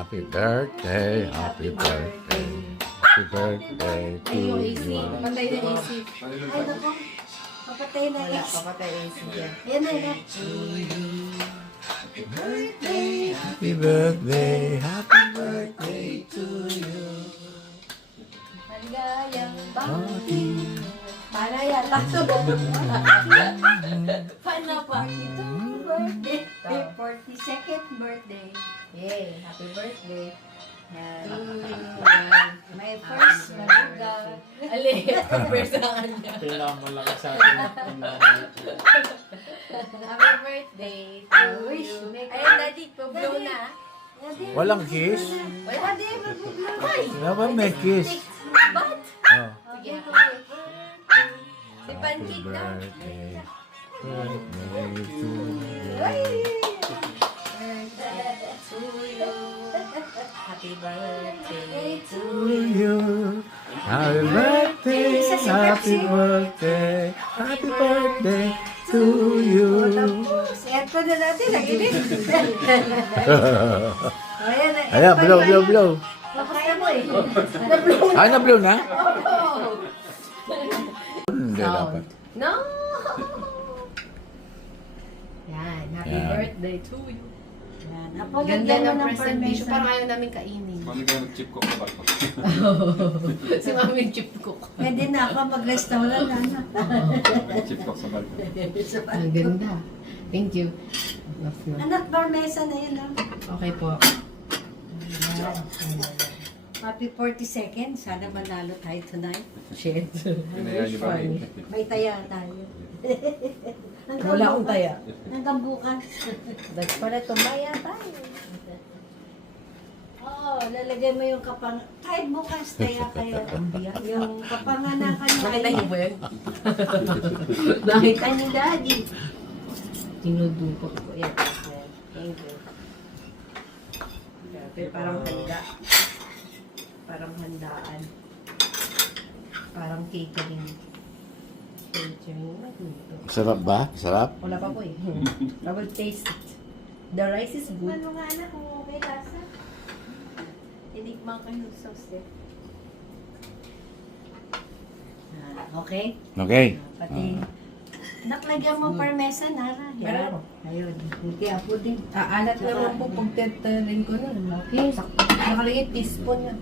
Happy birthday, happy birthday, happy birthday to you. Patay na AC. Ay, naku. Papatay na Wala, yes. papatay AC dyan. Yan na, yan. Happy birthday, happy birthday to you. Maligayang party. Para yan. Lato. Pana party to birthday. 42nd birthday. Yay, happy birthday. Yan. My first maluga. Ali, first sa kanya. Pinakamalakas sa atin. Happy birthday to Wish, you. make- Ayun, daddy, pablo na. Walang kiss? Wala, di, Ay! Wala ba may kiss? Ba't? Oh. Sige, si Happy Pancake daw. birthday, birthday to you. Happy birthday to To you. Happy birthday, happy birthday, happy birthday to you. Aircon na natin, nagilit. Ayan, Ayan, blow, blow. Kaya mo eh. Ay, na-blow na? Hindi Sound. dapat. No! Yan, happy Yan. birthday to you. Yan, Ganda napaganda ng mo ng presentation. permesa. Parang ayaw namin kainin. Paano ka nag-chip ko pa ba? Si mami chip cook. Pwede na ako mag-restaurant na. Chip ko sa balcony. Ang ganda. Thank you. Love you. Anak, permesa na yun ah. Okay po. Happy 42nd. Sana manalo tayo tonight. Shit. Pinaya niyo ba rin? May taya tayo. Wala akong taya. Hanggang bukas. That's para tumaya tayo. Oo, lalagay mo yung kapang... Kahit bukas, taya kayo. Yung kapanganakan mo. Nakita niyo ba yan? Nakita ni Daddy. Tinudukot ko. Yan. Thank you. Grabe, parang handa. Parang handaan. Parang catering. Catering. Sarap ba? Sarap? Wala pa po eh. I will taste it. The rice is good. Ano nga anak, kung okay lasa. Tinikman ko yung sauce eh. Okay? Okay. Pati, naklagyan mo parmesan, Nara. Meron ako. Ayun. Hindi ako din. Alat naman po pag tetarin ko na. Okay. Nakalagay teaspoon na.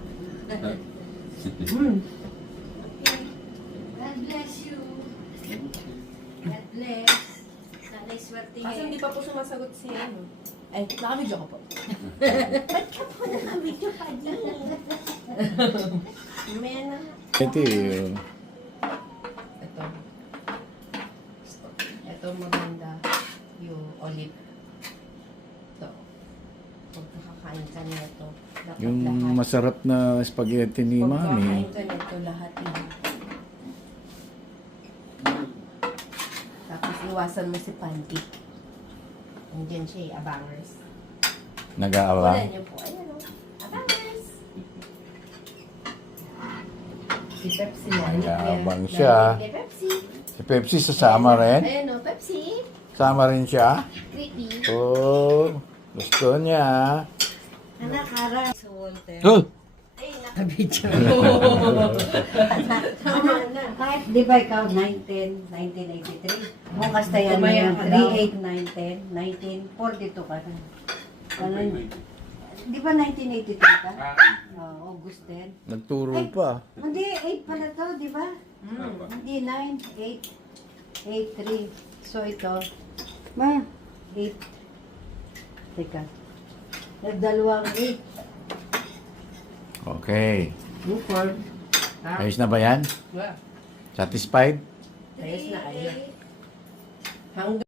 God bless you. God bless. Sana'y swerte Kasi hindi pa po sumasagot si ano. Ay, naka-video ko po. Ba't ka po nakabidyo pa din? Mamaya na. Ito Ito. Ito maganda. Yung olive. Ito. Pag nakakain ka nito, dapat yung lahat. masarap na spaghetti ni Pag Mami. nakakain ka nito, lahat lang. Tapos iwasan mo si pancake. Nandiyan siya eh, abangers. Nag-aawang. Wala niyo po. Ayan o. Abangers. Si Pepsi na. Nag-aabang siya. Kay Pepsi. Si Pepsi sasama rin? Ayan o, Pepsi. Sama rin siya? Creepy. Oh, gusto niya. Anak, Hara. Sa Walter. Oh! Ay, nakabidyo. Tama na. Kahit, di ba ikaw, 1983? Bukas tayo Tumaya na ka daw. 38, 19, 1942 ka na. Ano, di ba 1983 ka? August 10. Nagturo pa. Hindi, 8 pala to, di ba? Hindi, 9, 8, 8, 3. So ito, 8. Teka. Nagdalawang 8. Okay. Buford. Ayos na ba yan? Wala. Satisfied? Ayos na, ayos. Hanggang